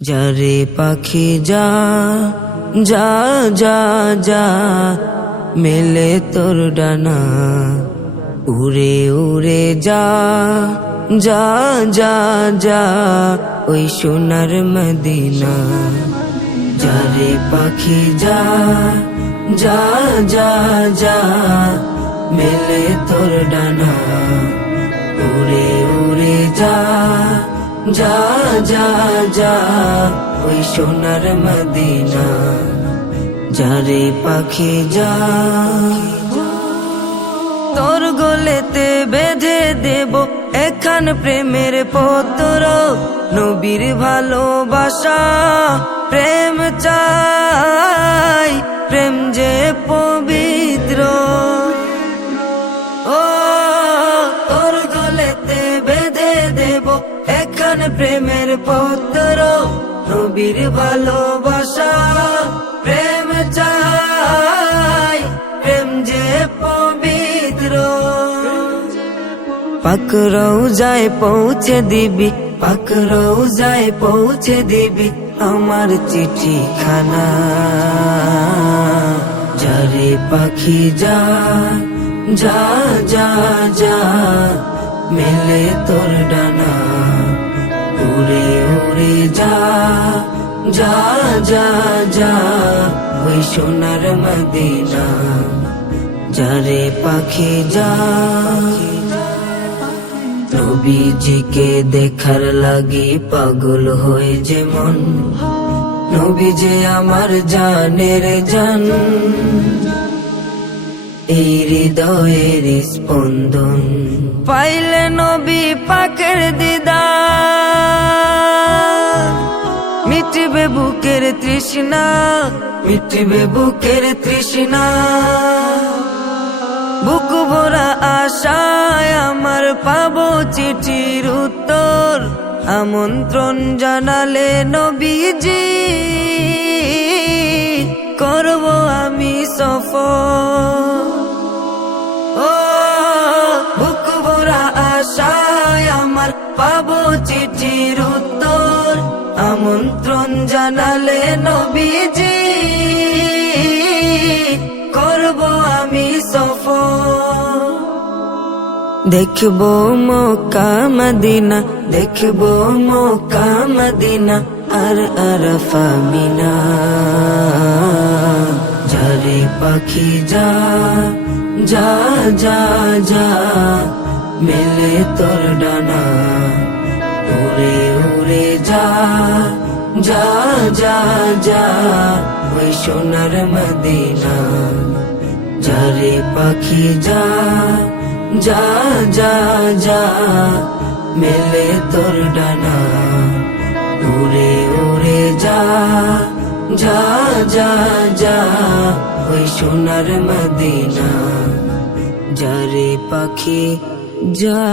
যারে পাখি যা যা যা যা মেলে তোর ডানা, উড়ে উড়ে যা যা যা যা ওই সোনার মদিনা। যারে পাখি যা যা যা যা মেলে তোর ডানা, উড়ে উড়ে যা যা যা যা ওই সোনার মদিনা। যারে পাখি যা তোর গলেতে বেঁধে দেব এখান প্রেমের পত্র, নবীর ভালোবাসা প্রেম চাই, প্রেম যে পবিত্র। ও তোর গলেতে বেঁধে দেব এখান প্রেমের পত্র, নবীর ভালোবাসা প্রেম চাই, প্রেম যে পবিত্র। পাক রওজায় পৌঁছে দিবি, পাক রওজায় পৌঁছে দিবি আমার চিঠিখানা। যারে পাখি যা যা যা যা মেলে তোর ডানা, উড়ে উড়ে যা যা যা যা ওই সোনার মদিনা। যারে পাখি যা নবীজিকে দেখার লাগি পাগল হয়ে যে মন, নবী যে আমার জানের জান, এই হৃদয়ের স্পন্দন। পাইলে নবী পাকের দিদার, মিটবে বুকের তৃষ্ণা, মিটবে বুকের তৃষ্ণা। বুক ভরা আশায় আমার পাবো চিঠির উত্তর, আমন্ত্রণ জানালে নবীজি করব আমি সফর। ও বুক ভরা আশায় আমার পাবো চিঠির উত্তর, আমন্ত্রণ জানালে নবীজি করব আমি সফর। দেখবো মক্কা মদিনা, দেখবো মক্কা মদিনা আর আরাফা মিনা। যারে পাখি যা যা যা যা মেলে তোর ডানা, উড়ে উড়ে যা যা যা যা ওই সোনার মদিনা। যারে পাখি যা যা যা যা মেলে তোর ডানা, উড়ে উড়ে যা যা যা যা ওই সোনার মদিনা। যারে পাখি যা।